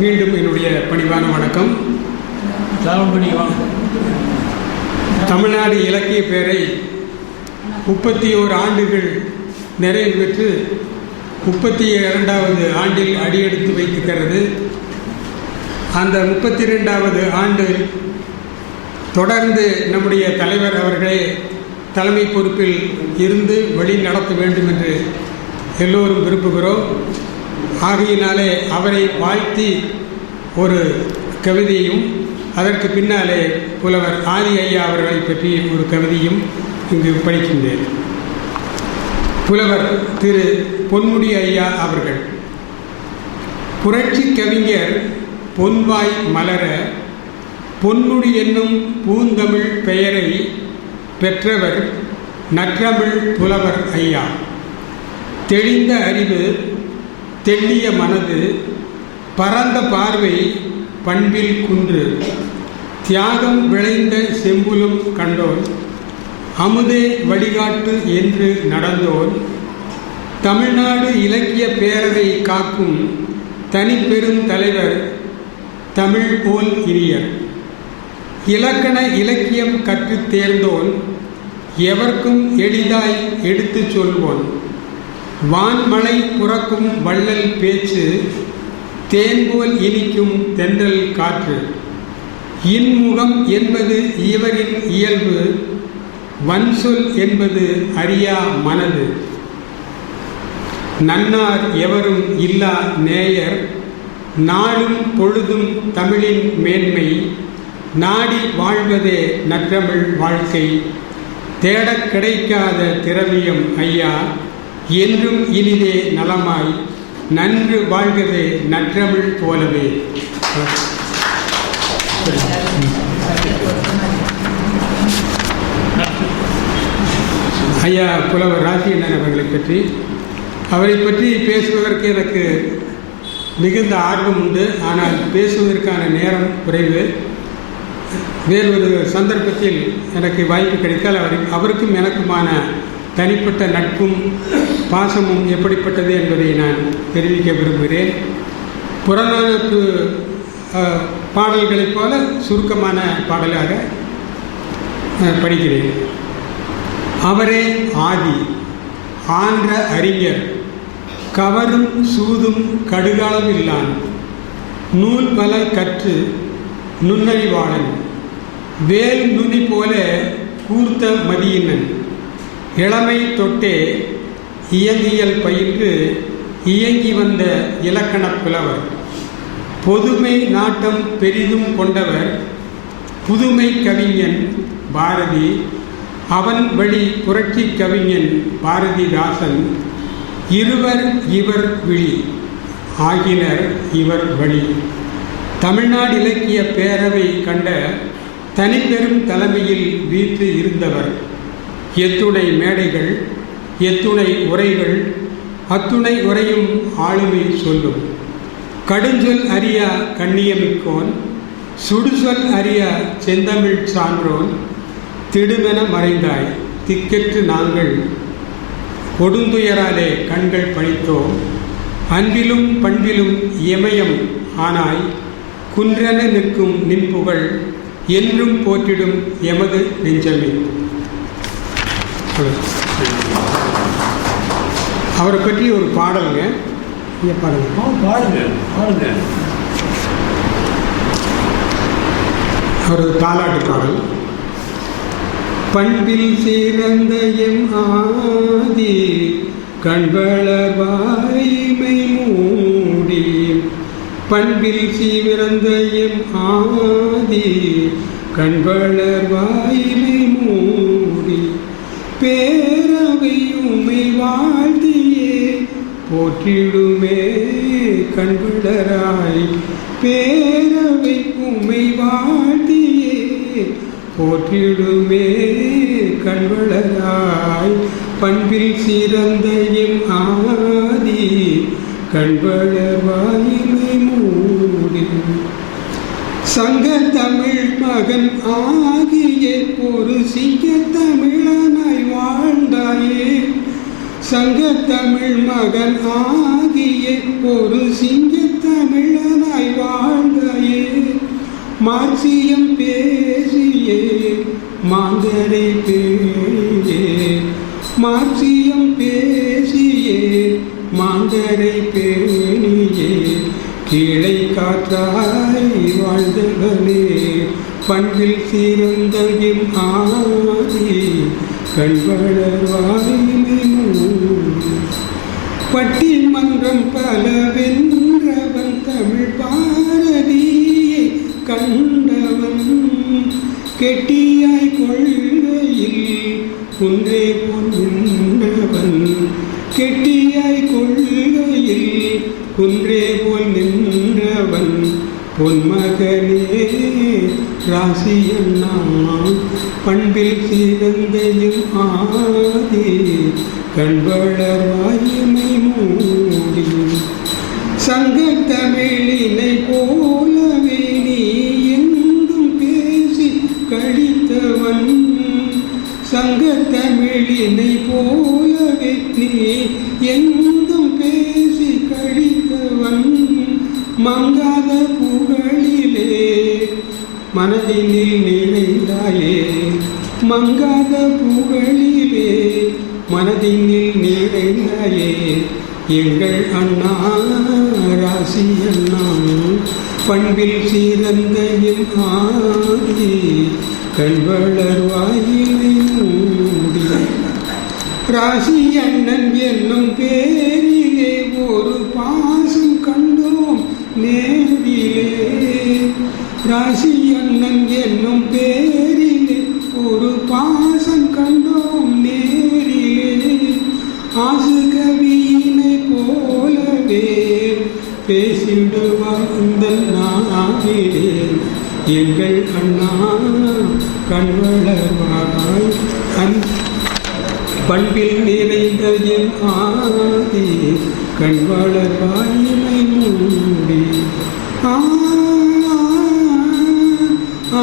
மீண்டும் என்னுடைய பணிவான வணக்கம். தமிழ்நாடு இலக்கிய பேரை முப்பத்தி ஓரு ஆண்டுகள் நிறைவு பெற்று முப்பத்தி இரண்டாவது ஆண்டில் அடியெடுத்து வைத்திருக்கிறது. அந்த முப்பத்தி ரெண்டாவது ஆண்டு தொடர்ந்து நம்முடைய தலைவர் அவர்களே தலைமை பொறுப்பில் இருந்து வழி நடத்த வேண்டும் என்று எல்லோரும் விரும்புகிறோம். ஆகையினாலே அவரை வாழ்த்தி ஒரு கவிதையும் அதற்கு பின்னாலே புலவர் ஆதி ஐயா அவர்களை பற்றி ஒரு கவிதையும் இங்கு படிக்கின்றேன். புலவர் திரு பொன்முடி ஐயா அவர்கள் புரட்சி கவிஞர் பொன்வாய் மலர பொன்முடி என்னும் பூந்தமிழ் பெயரை பெற்றவர் நற்றமிழ் புலவர் ஐயா. தெளிந்த அறிவு தெள்ளிய மனது பரந்த பார்வை பண்பில் குன்று. தியாகம் விளைந்த செம்புலும் கண்டோன். அமுதே வழிகாட்டு என்று நடந்தோன். தமிழ்நாடு இலக்கிய பேரவை காக்கும் தனிப்பெரும் தலைவர் தமிழ் போல் இனியர். இலக்கண இலக்கியம் கற்றுத் தேர்ந்தோன். எவர்க்கும் எளிதாய் எடுத்துச் சொல்வோன். வான்மலை புறக்கும் வள்ளல் பேச்சு தேன்போல் இனிக்கும் தென்றல் காற்று. இன்முகம் என்பது இவரின் இயல்பு வன்சொல் என்பது அறியா மனது. நன்னார் எவரும் இல்லா நேயர் நாளும் பொழுதும் தமிழின் மேன்மை நாடி வாழ்வதே நற்றமிழ் வாழ்க்கை தேடக் கிடைக்காத திரவியம் ஐயா. என்றும் இனிதே நலமாய் நன்று வாழ்கவே நற்றமிழ் போலவே. ஐயா புலவர் ராஜேந்திரன் அவர்களை பற்றி. அவரை பற்றி பேசுவதற்கு எனக்கு மிகுந்த ஆர்வம் உண்டு. ஆனால் பேசுவதற்கான நேரம் குறைவு. வேறு ஒரு சந்தர்ப்பத்தில் எனக்கு வாய்ப்பு கிடைத்தால் அவர் அவருக்கும் எனக்குமான தனிப்பட்ட நட்பும் பாசமும் எப்படிப்பட்டது என்பதை நான் தெரிவிக்க விரும்புகிறேன். புறநானூற்று பாடல்களைப் போல சுருக்கமான பாடலாக படிக்கிறேன். அவரே ஆதி ஆன்ற அறிஞர் கவரும் சூதும் கடுகாலம் இல்லான் நூல் பல கற்று நுண்ணறிவாளன் வேல் நுனி போல கூர்த்த மதியினன் இளமை தொட்டே இயங்கியல் பயின்று இயங்கி வந்த இலக்கணப் புலவர். பொதுமை நாட்டம் பெரிதும் கொண்டவர் புதுமை கவிஞன் பாரதி அவன் வழி புரட்சி கவிஞன் பாரதிதாசன் இருவர் இவர் விழி ஆகினர் இவர் வழி. தமிழ்நாடு இலக்கிய பேரவை கண்ட தனிப்பெரும் தலைமையில் வீற்று இருந்தவர். எத்துணை மேடைகள் எத்துணை உரைகள் அத்துணை உரையும் ஆளுமை சொல்லும். கடுஞ்சொல் அறிய கண்ணியமிக்கோன் சுடுசொல் அறிய செந்தமிழ் சான்றோன் திடுமென மறைந்தாய் திக்கெற்று நாங்கள். கொடுந்துயராலே கண்கள் பழித்தோம் அன்பிலும் பண்பிலும் எமயம் ஆனாய். குன்றென நிற்கும் நின்புகழ் என்றும் போற்றிடும் எமது நெஞ்சமே. அவரை பற்றி ஒரு பாடலுங்க. இங்க பாருங்க ஆ, பாடுங்க பாடுங்க. ஒரு தாலாட்டு பாடல். பண்பில் சிறந்த எம் ஆதி கண்வளர் வாய்மை மூடி. பண்பில் சிறந்த எம் ஆதி கண்வளர் வாய்மை மூடி. பேரவை உமை வாழ்த்தியே போற்றிடுமே கண்விடராய் பேரவை உமை வாழ்த்தியே. போற்றிடுமே கண்வளராய் பண்பில் சிறந்த எம் ஆதி. கண்வளர் வாயிலை மூடி சங்க சங்க தமிழ் மகன் ஆகிய ஒரு சிங்க தமிழனாய் வாழ்ந்தையே மார்சியம் பேசியே மாந்தரை பேயே மார்சியம் பேசியே மாந்தரை பேணியே. கீழே காற்றாய் வாழ்ந்தவனே பண்பில் சீரந்தகின் ஆதி கண் வளர்வாரியினை பட்டிமன்றம் பல வென்றவன் தமிழ் பாரதியை கண்டவன். கெட்டியாய் கொள்கையில் குன்றே போன்றவன் கெட்டியாய் கொள்கையில் குன்றே போல் நின்றவன். பொன்மகனே ராசி ராசியண்ணா பண்பில் சிறந்தையும் ஆதி கண்வளர் வாயிமை சங்க தமிழினை போலவே நீ எங்கும் பேசி கழித்தவன். சங்க தமிழினை போலவே நீ எங்கும் பேசி கழித்தவன். மங்காத புகழிலே மனதினில் நிறைந்தாயே. மங்காத புகழிலே மனதினில் நிறைந்தாயே. எங்கள் அண்ணா ராசி அண்ணா பண்பில் சீரந்த என் ஆதி கண்வளர் வாயிலின் மூடி. ராசி அண்ணன் என்னும் பேரிலே ஒரு பாசம் கண்டோம் நேரிலே. ராசி அண்ணன் என்னும் பேர் நாவிலே எங்கள் கண்ணா கண்வளர்வாய். அன் பண்பில் நிறைந்த என் ஆதி கண்வளர் வாயினை மூடி. ஆ ஆ,